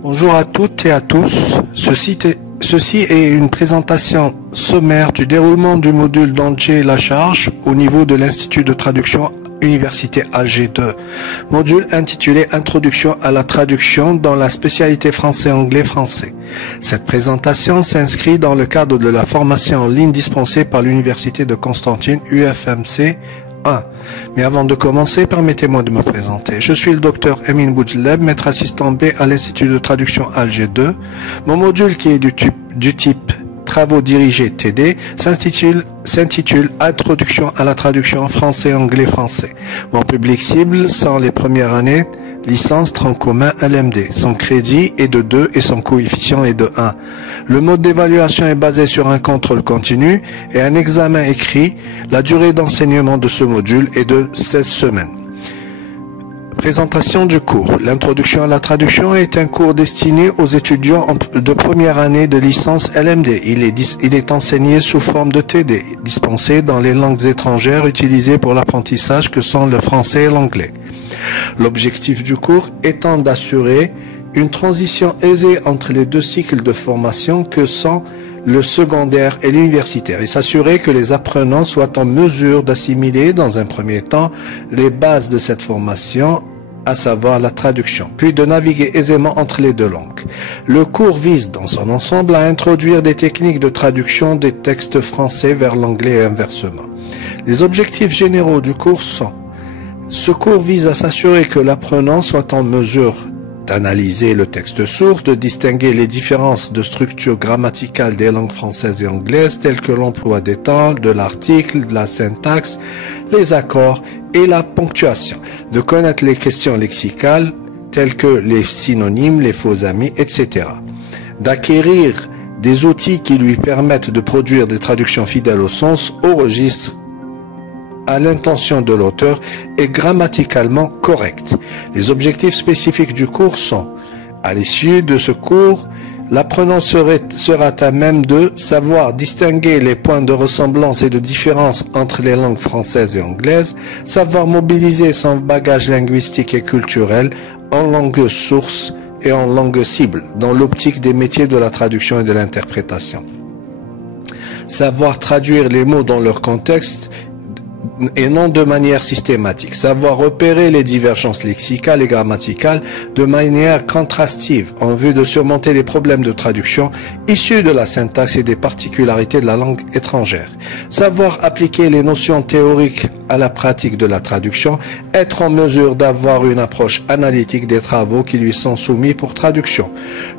Bonjour à toutes et à tous. Ceci est une présentation sommaire du déroulement du module d'Angers La Charge au niveau de l'Institut de traduction Université Alger 2. Module intitulé Introduction à la traduction dans la spécialité français-anglais-français. Cette présentation s'inscrit dans le cadre de la formation en ligne dispensée par l'Université de Constantine UFMC 1. Mais avant de commencer, permettez-moi de me présenter. Je suis le docteur Emin Boudjeleb, maître assistant B à l'Institut de traduction Alger 2. Mon module, qui est du type Travaux dirigés TD, s'intitule Introduction à la traduction français-anglais-français. Mon public cible sont les premières années licence tronc commun LMD. Son crédit est de 2 et son coefficient est de 1. Le mode d'évaluation est basé sur un contrôle continu et un examen écrit. La durée d'enseignement de ce module est de 16 semaines. Présentation du cours. L'introduction à la traduction est un cours destiné aux étudiants de première année de licence LMD. Il est enseigné sous forme de TD, dispensé dans les langues étrangères utilisées pour l'apprentissage que sont le français et l'anglais. L'objectif du cours étant d'assurer une transition aisée entre les deux cycles de formation que sont le secondaire et l'universitaire et s'assurer que les apprenants soient en mesure d'assimiler dans un premier temps les bases de cette formation, à savoir la traduction, puis de naviguer aisément entre les deux langues. Le cours vise dans son ensemble à introduire des techniques de traduction des textes français vers l'anglais et inversement. Les objectifs généraux du cours sont: ce cours vise à s'assurer que l'apprenant soit en mesure d'analyser le texte source, de distinguer les différences de structure grammaticale des langues françaises et anglaises telles que l'emploi des temps, de l'article, de la syntaxe, les accords et la ponctuation, de connaître les questions lexicales telles que les synonymes, les faux amis, etc. D'acquérir des outils qui lui permettent de produire des traductions fidèles au sens, au registre, à l'intention de l'auteur et grammaticalement correcte. Les objectifs spécifiques du cours sont: à l'issue de ce cours, l'apprenant sera à même de savoir distinguer les points de ressemblance et de différence entre les langues françaises et anglaises, savoir mobiliser son bagage linguistique et culturel en langue source et en langue cible, dans l'optique des métiers de la traduction et de l'interprétation. Savoir traduire les mots dans leur contexte et non de manière systématique. Savoir repérer les divergences lexicales et grammaticales de manière contrastive en vue de surmonter les problèmes de traduction issus de la syntaxe et des particularités de la langue étrangère. Savoir appliquer les notions théoriques à la pratique de la traduction, être en mesure d'avoir une approche analytique des travaux qui lui sont soumis pour traduction.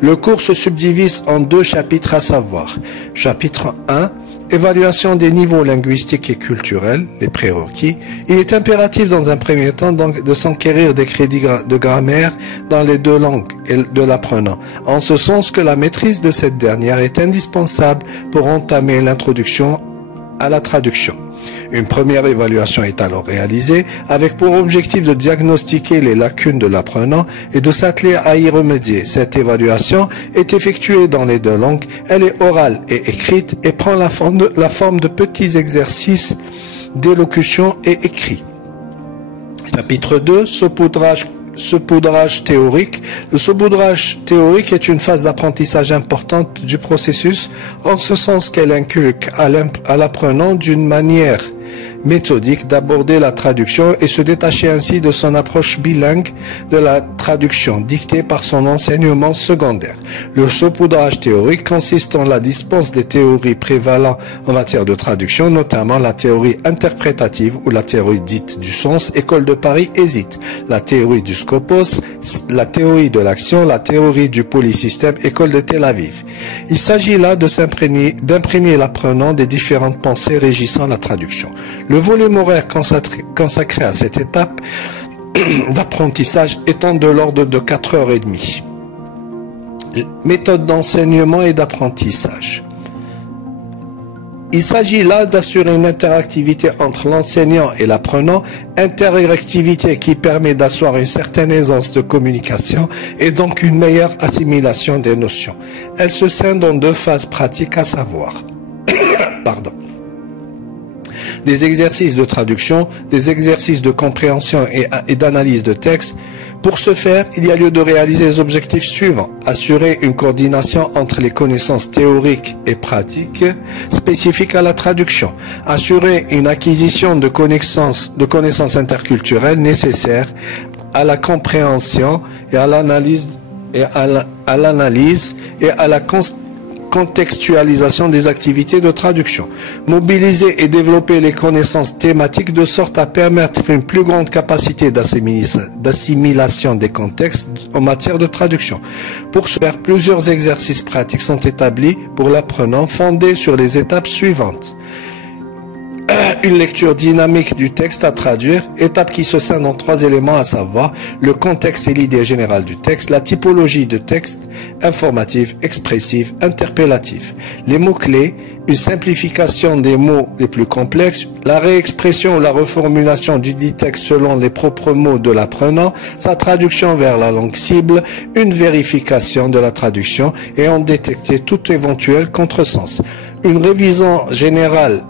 Le cours se subdivise en 2 chapitres à savoir: chapitre 1, évaluation des niveaux linguistiques et culturels, les prérequis. Il est impératif dans un premier temps donc de s'enquérir des crédits de grammaire dans les 2 langues de l'apprenant, en ce sens que la maîtrise de cette dernière est indispensable pour entamer l'introduction à la traduction. Une première évaluation est alors réalisée avec pour objectif de diagnostiquer les lacunes de l'apprenant et de s'atteler à y remédier. Cette évaluation est effectuée dans les 2 langues, elle est orale et écrite et prend la forme de petits exercices d'élocution et écrit. Chapitre 2, saupoudrage théorique. Le saupoudrage théorique est une phase d'apprentissage importante du processus, en ce sens qu'elle inculque à l'apprenant d'une manière méthodique d'aborder la traduction et se détacher ainsi de son approche bilingue de la traduction dictée par son enseignement secondaire. Le saupoudrage théorique consiste en la dispense des théories prévalant en matière de traduction, notamment la théorie interprétative ou la théorie dite du sens. École de Paris hésite. La théorie du scopos, la théorie de l'action, la théorie du polysystème. École de Tel Aviv. Il s'agit là d'imprégner l'apprenant des différentes pensées régissant la traduction. Le volume horaire consacré à cette étape d'apprentissage étant de l'ordre de 4h30. Méthode d'enseignement et d'apprentissage. Il s'agit là d'assurer une interactivité entre l'enseignant et l'apprenant, interactivité qui permet d'asseoir une certaine aisance de communication et donc une meilleure assimilation des notions. Elle se scinde en 2 phases pratiques à savoir des exercices de traduction, des exercices de compréhension et d'analyse de texte, Pour ce faire, il y a lieu de réaliser les objectifs suivants. Assurer une coordination entre les connaissances théoriques et pratiques spécifiques à la traduction. Assurer une acquisition de connaissances interculturelles nécessaires à la compréhension et à l'analyse et à la contextualisation des activités de traduction. Mobiliser et développer les connaissances thématiques de sorte à permettre une plus grande capacité d'assimilation des contextes en matière de traduction. Pour ce faire, plusieurs exercices pratiques sont établis pour l'apprenant fondés sur les étapes suivantes. Une lecture dynamique du texte à traduire, étape qui se scinde en 3 éléments, à savoir le contexte et l'idée générale du texte, la typologie de texte, informative, expressive, interpellative. Les mots-clés, une simplification des mots les plus complexes, la réexpression ou la reformulation du dit texte selon les propres mots de l'apprenant, sa traduction vers la langue cible, une vérification de la traduction et en détecter tout éventuel contresens. Une révision générale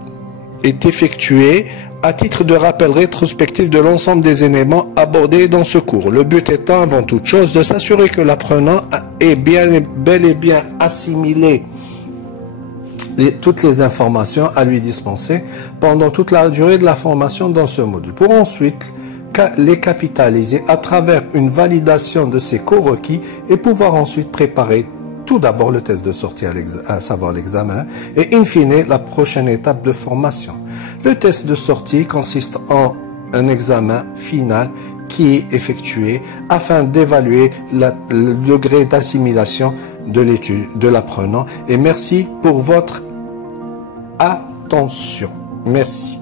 est effectué à titre de rappel rétrospectif de l'ensemble des éléments abordés dans ce cours. Le but étant avant toute chose de s'assurer que l'apprenant ait bel et bien assimilé toutes les informations à lui dispenser pendant toute la durée de la formation dans ce module, pour ensuite les capitaliser à travers une validation de ces co-requis et pouvoir ensuite préparer tout d'abord le test de sortie, à savoir l'examen, et in fine la prochaine étape de formation. Le test de sortie consiste en un examen final qui est effectué afin d'évaluer le degré d'assimilation de l'étude de l'apprenant. Et merci pour votre attention. Merci.